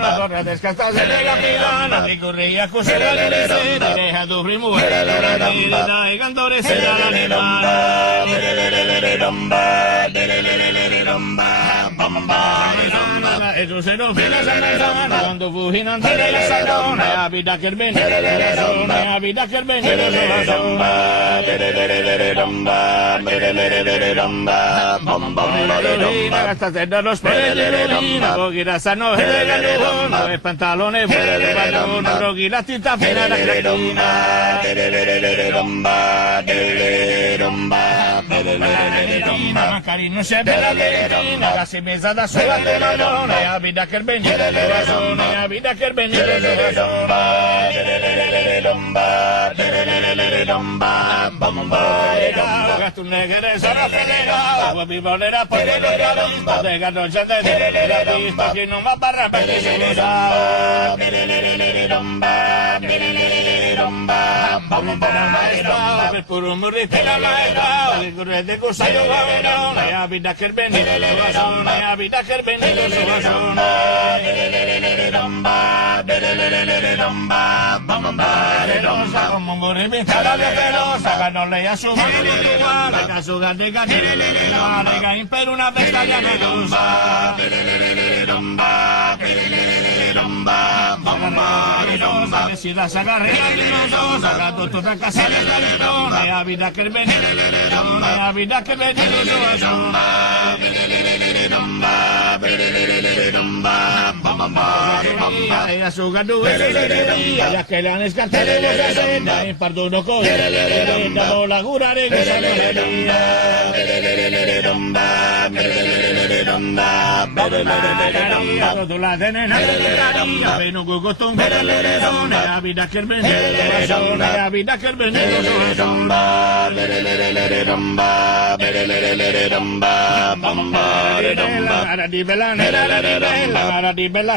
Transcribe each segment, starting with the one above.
La torre descastas de la pilana, ti corria così la lese, deja tu rimuovere dai cantore se la e tu se non fila sana quando fu in andare la salona a vita che bene a vita che bene hasta te da los pellegrina pochi da sanno e pantalone fuori rogi la tinta fina da cretina magari non c'è bella lettina la si mesa da sola te la donna e a vita che bene a vita che bene tu negare sarà federa vuoi vivere poi de gato già de vista che non va barra perché si usa per puro morire la maestra le corre de cosa io va e a vita che bene e a vita che bene como morire la pelosa ganó le a su la caso de le impero una vestaglia medusa che si da sagarre saga tutto da casa e a vita che bene e a vita che bene e a su gadu ya che la nescantele lo casenda in perdono coge dopo la curare che tu la tenena appena gugotton la vita che bene la vita che bene la di bella la di bella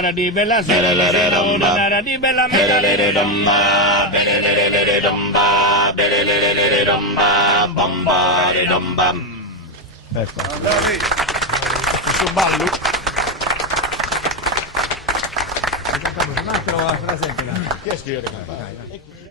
la di bella la di bella ecco su ballo un altro frase che scrivere